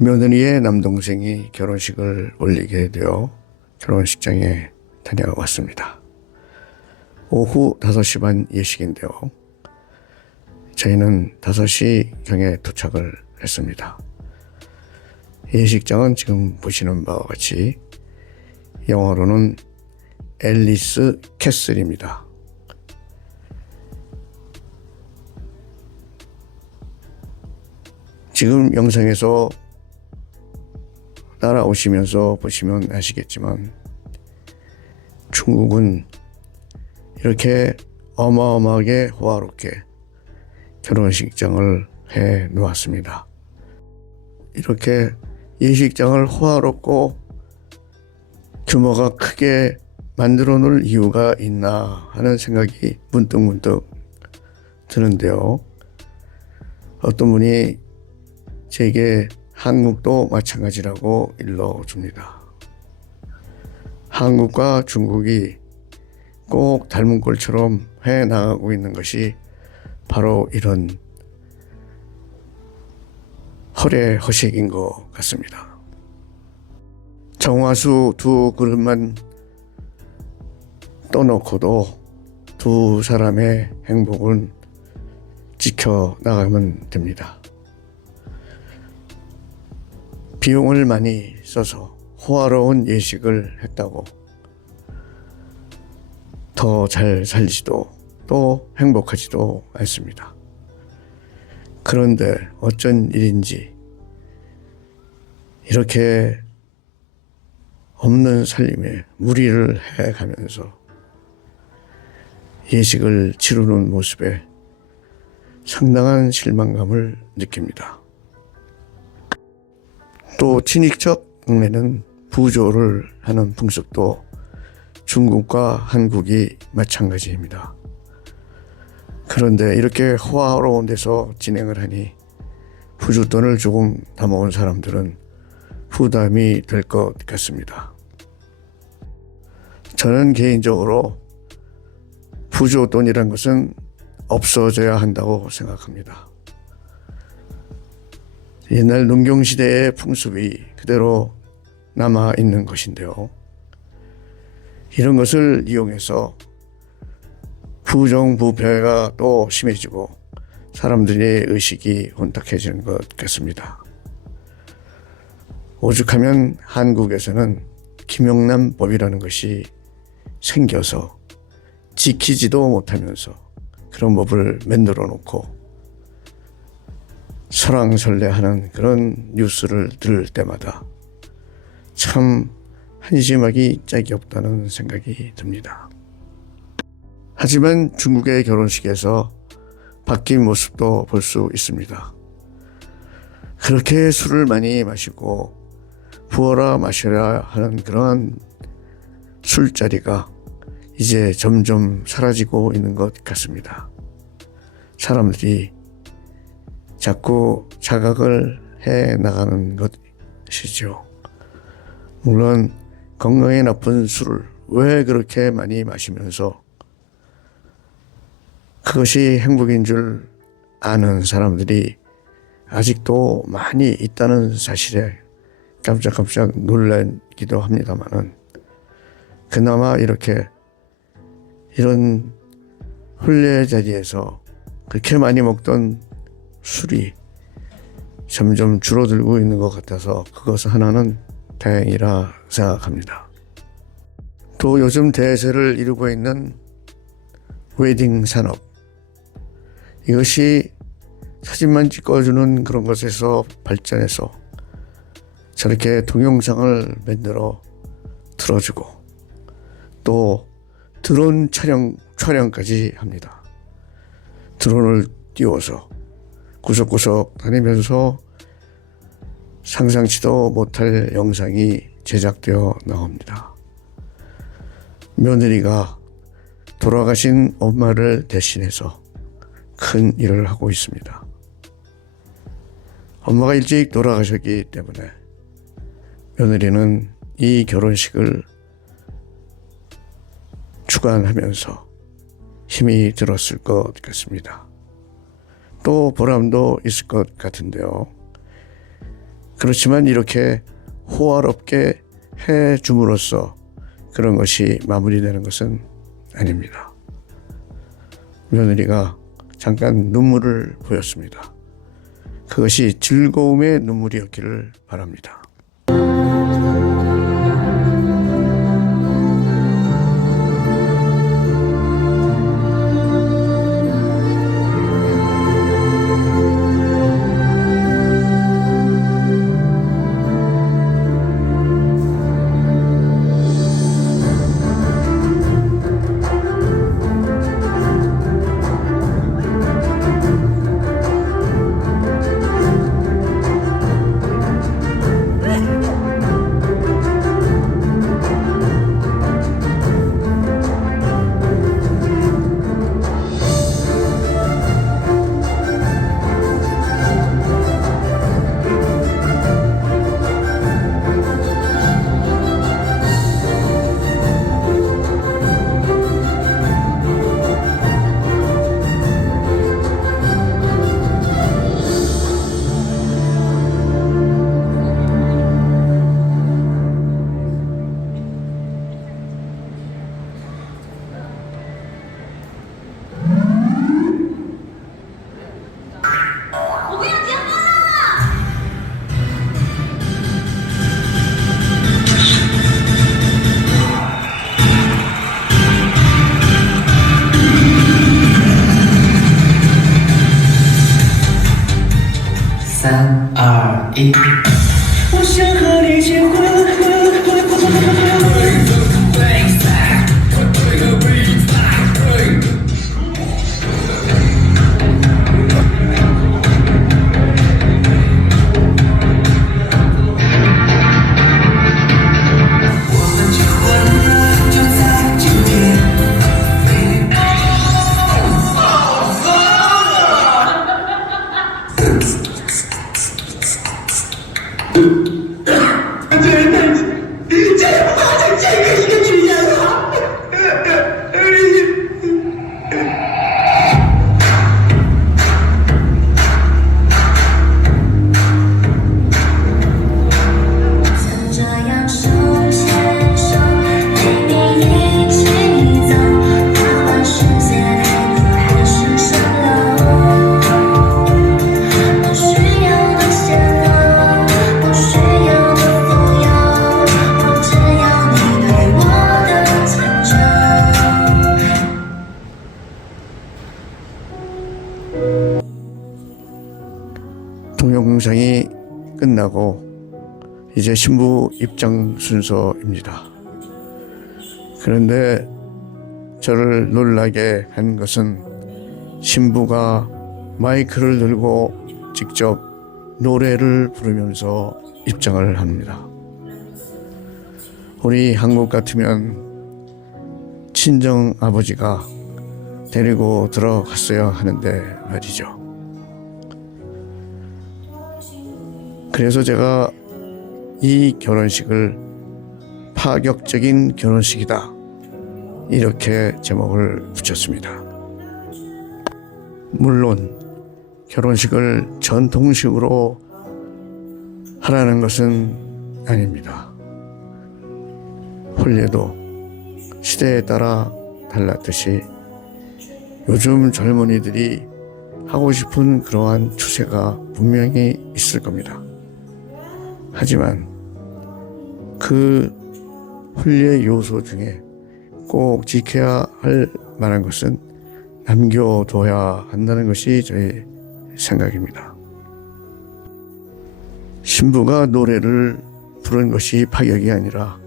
며느리의 남동생이 결혼식을 올리게 되어 결혼식장에 다녀왔습니다. 오후 5시 반 예식인데요. 저희는 5시경에 도착을 했습니다. 예식장은 지금 보시는 바와 같이 영어로는 앨리스 캐슬입니다. 지금 영상에서 따라오시면서 보시면 아시겠지만 중국은 이렇게 어마어마하게 호화롭게 결혼식장을 해 놓았습니다. 이렇게 예식장을 호화롭고 규모가 크게 만들어 놓을 이유가 있나 하는 생각이 문득문득 드는데요. 어떤 분이 제게 한국도 마찬가지라고 일러줍니다. 한국과 중국이 꼭 닮은 꼴처럼 해나가고 있는 것이 바로 이런 허례허식인 것 같습니다. 정화수 2그릇만 떠놓고도 두 사람의 행복은 지켜나가면 됩니다. 비용을 많이 써서 호화로운 예식을 했다고 더 잘 살지도 또 행복하지도 않습니다. 그런데 어쩐 일인지 이렇게 없는 살림에 무리를 해가면서 예식을 치르는 모습에 상당한 실망감을 느낍니다. 또 친인척 동네는 부조를 하는 풍습도 중국과 한국이 마찬가지입니다. 그런데 이렇게 호화로운 데서 진행을 하니 부조돈을 조금 담아온 사람들은 부담이 될 것 같습니다. 저는 개인적으로 부조돈이란 것은 없어져야 한다고 생각합니다. 옛날 농경시대의 풍습이 그대로 남아있는 것인데요. 이런 것을 이용해서 부정부패가 또 심해지고 사람들의 의식이 혼탁해지는 것 같습니다. 오죽하면 한국에서는 김영란법이라는 것이 생겨서 지키지도 못하면서 그런 법을 만들어 놓고 설왕설래하는 그런 뉴스를 들을 때마다 참 한심하기 짝이 없다는 생각이 듭니다. 하지만 중국의 결혼식에서 바뀐 모습도 볼 수 있습니다. 그렇게 술을 많이 마시고 부어라 마셔라 하는 그러한 술자리가 이제 점점 사라지고 있는 것 같습니다. 사람들이 자꾸 자각을 해 나가는 것이죠. 물론 건강에 나쁜 술을 왜 그렇게 많이 마시면서 그것이 행복인 줄 아는 사람들이 아직도 많이 있다는 사실에 깜짝깜짝 놀라기도 합니다만은 그나마 이렇게 이런 혼례 자리에서 그렇게 많이 먹던 술이 점점 줄어들고 있는 것 같아서 그것 하나는 다행이라 생각합니다. 또 요즘 대세를 이루고 있는 웨딩 산업, 이것이 사진만 찍어주는 그런 것에서 발전해서 저렇게 동영상을 만들어 틀어주고 또 드론 촬영까지 합니다. 드론을 띄워서 구석구석 다니면서 상상치도 못할 영상이 제작되어 나옵니다. 며느리가 돌아가신 엄마를 대신해서 큰 일을 하고 있습니다. 엄마가 일찍 돌아가셨기 때문에 며느리는 이 결혼식을 주관하면서 힘이 들었을 것 같습니다. 또 보람도 있을 것 같은데요. 그렇지만 이렇게 호화롭게 해줌으로써 그런 것이 마무리되는 것은 아닙니다. 며느리가 잠깐 눈물을 보였습니다. 그것이 즐거움의 눈물이었기를 바랍니다.三二一，我想和你结婚。동영상이 끝나고 이제 신부 입장 순서입니다. 그런데 저를 놀라게 한 것은 신부가 마이크를 들고 직접 노래를 부르면서 입장을 합니다. 우리 한국 같으면 친정 아버지가 데리고 들어갔어야 하는데 말이죠. 그래서 제가 이 결혼식을 파격적인 결혼식이다 이렇게 제목을 붙였습니다. 물론 결혼식을 전통식으로 하라는 것은 아닙니다.婚예도 시대에 따라 달랐듯이 요즘 젊은이들이 하고 싶은 그러한 추세가 분명히 있을 겁니다. 하지만 그婚예 요소 중에 꼭 지켜야 할 만한 것은 남겨둬야 한다는 것이 저의 생각입니다. 신부가 노래를 부른 것이 파격이 아니라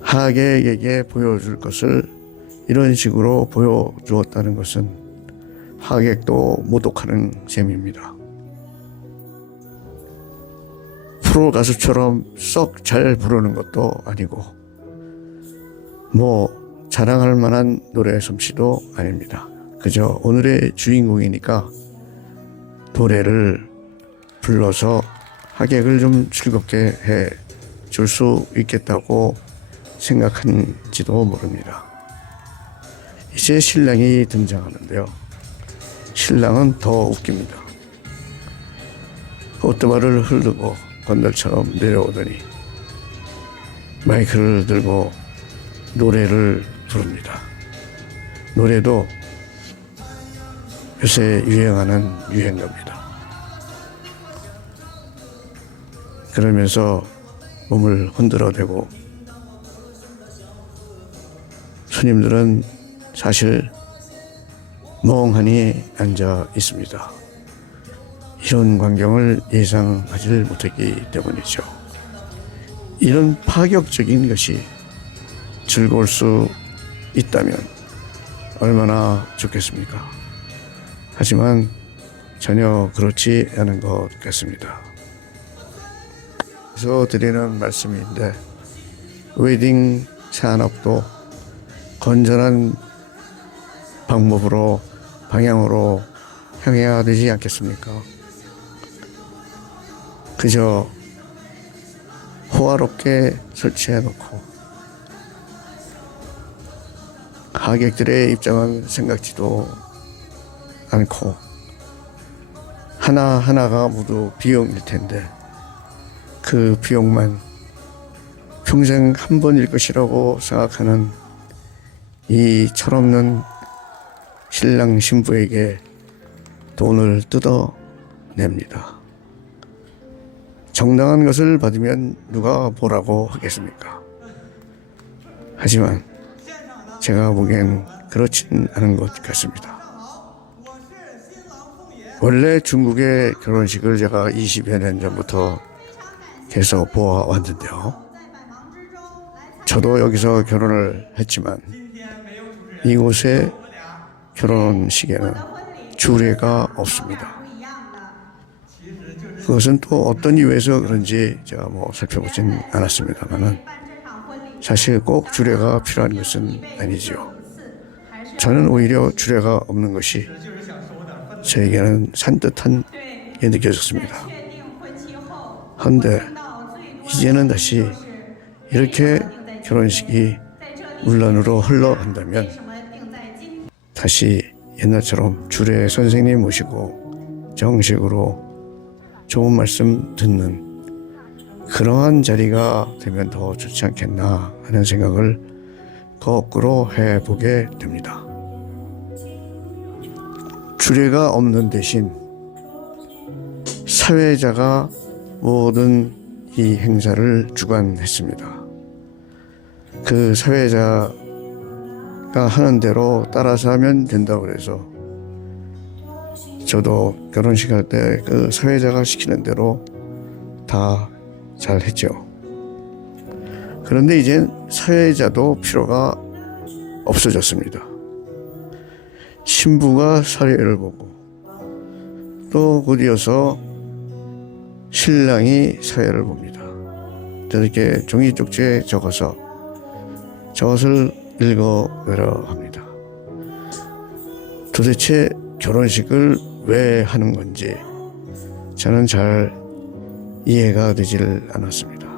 하객에게 보여줄 것을 이런 식으로 보여주었다는 것은 하객도 모독하는 셈입니다. 프로 가수처럼 썩 잘 부르는 것도 아니고 뭐 자랑할 만한 노래 솜씨도 아닙니다. 그저 오늘의 주인공이니까 노래를 불러서 하객을 좀 즐겁게 해 줄 수 있겠다고 생각한지도 모릅니다. 이제 신랑이 등장하는데요. 신랑은 더 웃깁니다. 꽃다발을 흐르고 건달처럼 내려오더니 마이크를 들고 노래를 부릅니다. 노래도 요새 유행하는 유행가입니다. 그러면서 몸을 흔들어대고 손님들은 사실 멍하니 앉아 있습니다. 이런 광경을 예상하지 못했기 때문이죠. 이런 파격적인 것이 즐거울 수 있다면 얼마나 좋겠습니까? 하지만 전혀 그렇지 않은 것 같습니다. 그래서 드리는 말씀인데 웨딩 산업도 건전한 방법으로 방향으로 향해야 되지 않겠습니까? 그저 호화롭게 설치해놓고 하객들의 입장은 생각지도 않고 하나하나가 모두 비용일 텐데 그 비용만 평생 한 번일 것이라고 생각하는 이 철없는 신랑 신부에게 돈을 뜯어냅니다. 정당한 것을 받으면 누가 뭐라고 하겠습니까? 하지만 제가 보기엔 그렇진 않은 것 같습니다. 원래 중국의 결혼식을 제가 20여 년 전부터 계속 보아왔는데요. 저도 여기서 결혼을 했지만 이곳의 결혼식에는 주례가 없습니다. 그것은 또 어떤 이유에서 그런지 제가 살펴보진 않았습니다만은 사실 꼭 주례가 필요한 것은 아니지요. 저는 오히려 주례가 없는 것이 저에게는 산뜻한 게 느껴졌습니다. 그런데 이제는 다시 이렇게 결혼식이 문란으로 흘러간다면 다시 옛날처럼 주례 선생님 모시고 정식으로 좋은 말씀 듣는 그러한 자리가 되면 더 좋지 않겠나 하는 생각을 거꾸로 해보게 됩니다. 주례가 없는 대신 사회자가 모든 이 행사를 주관했습니다. 그 사회자가 하는 대로 따라서 하면 된다고 그래서 저도 결혼식 할 때 그 사회자가 시키는 대로 다 잘 했죠. 그런데 이젠 사회자도 필요가 없어졌습니다. 신부가 사례를 보고 또 곧이어서 신랑이 사회를 봅니다. 저렇게 종이 쪽지에 적어서 저것을 읽어내려 합니다. 도대체 결혼식을 왜 하는 건지 저는 잘 이해가 되질 않았습니다.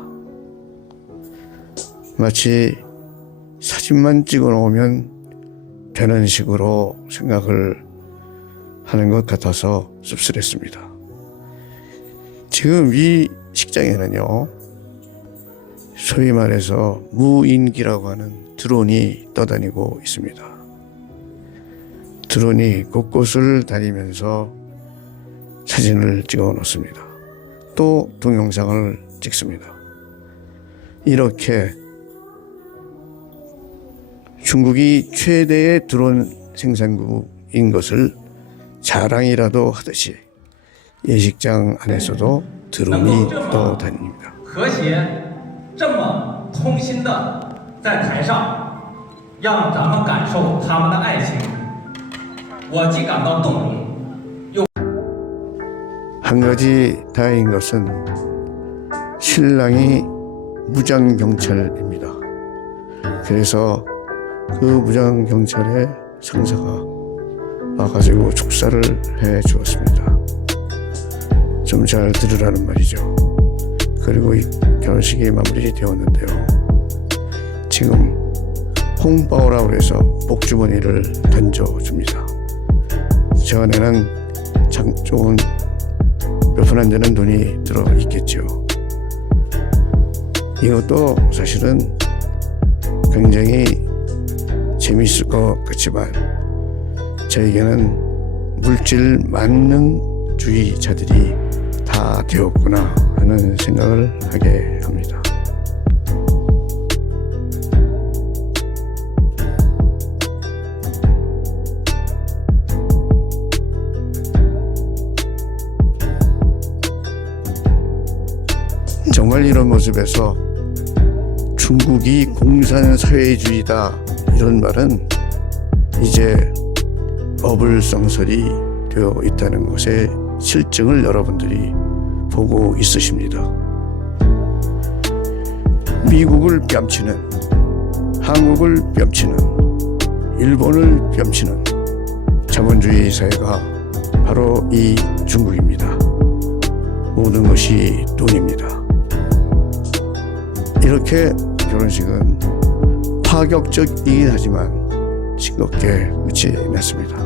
마치 사진만 찍어 놓으면 되는 식으로 생각을 하는 것 같아서 씁쓸했습니다. 지금 이 식장에는요, 소위 말해서 무인기라고 하는 드론이 떠다니고 있습니다. 드론이 곳곳을 다니면서 사진을 찍어 놓습니다. 또 동영상을 찍습니다. 이렇게 중국이 최대의 드론 생산국인 것을 자랑이라도 하듯이 예식장 안에서도 드론이 떠다닙니다. 和谐这么通心的在台上，让咱们感受他们的爱情，我既感到动容。 한 가지 다행인 것은 신랑이 무장경찰입니다. 그래서 그 무장경찰의 상사가 와가지고 축사를 해 주었습니다. 좀 잘 들으라는 말이죠. 그리고 이 결혼식이 마무리되었는데요. 지금 홍바오라고 해서 복주머니를 던져줍니다. 저 안에는 좋은 몇 푼 안 되는 돈이 들어 있겠죠. 이것도 사실은 굉장히 재미있을 것 같지만 저에게는 물질 만능주의자들이 다 되었구나 하는 생각을 하게 합니다. 정말 이런 모습에서 중국이 공산사회주의다 이런 말은 이제 어불성설이 되어 있다는 것의 실증을 여러분들이 보고 있으십니다. 미국을 뺨치는, 한국을 뺨치는, 일본을 뺨치는 자본주의 사회가 바로 이 중국입니다. 모든 것이 돈입니다. 이렇게 결혼식은 파격적이긴 하지만 싱겁게 끝이 났습니다.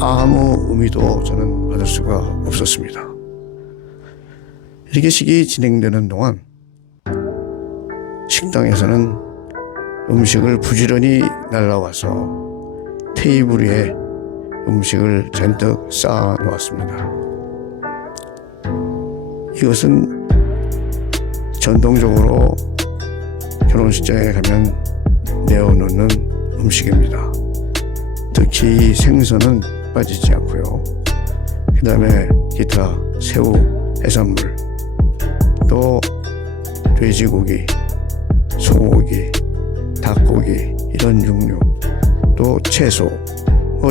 아무 의미도 저는 받을 수가 없었습니다. 이렇게 식이 진행되는 동안 식당에서는 음식을 부지런히 날라와서 테이블 위에 음식을 잔뜩 쌓아 놓았습니다. 이것은 전통적으로 결혼식장에 가면 내어놓는 음식입니다. 특히 생선은 빠지지 않고요. 그 다음에 기타 새우, 해산물, 또 돼지고기, 소고기, 닭고기 이런 종류, 또 채소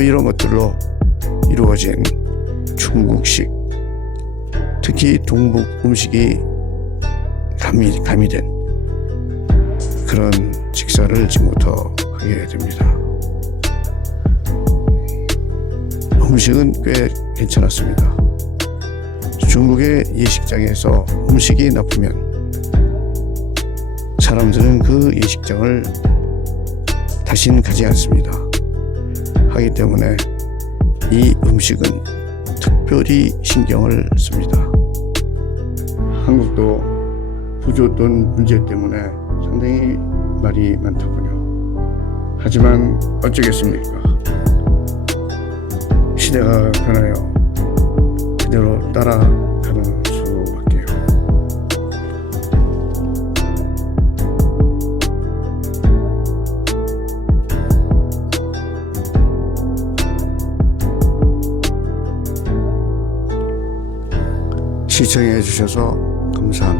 이런 것들로 이루어진 중국식, 특히 동북 음식이 가미된 그런 식사를 지금부터 하게 됩니다. 음식은 꽤 괜찮았습니다. 중국의 예식장에서 음식이 나쁘면 사람들은 그 예식장을 다시는 가지 않습니다. 하기 때문에 이 음식은 특별히 신경을 씁니다. 한국도 부족돈 문제 때문에 상당히 말이 많더군요. 하지만 어쩌겠습니까? 시대가 변하여 그대로 따라가는 수밖에요. 시청해 주셔서 감사합니다.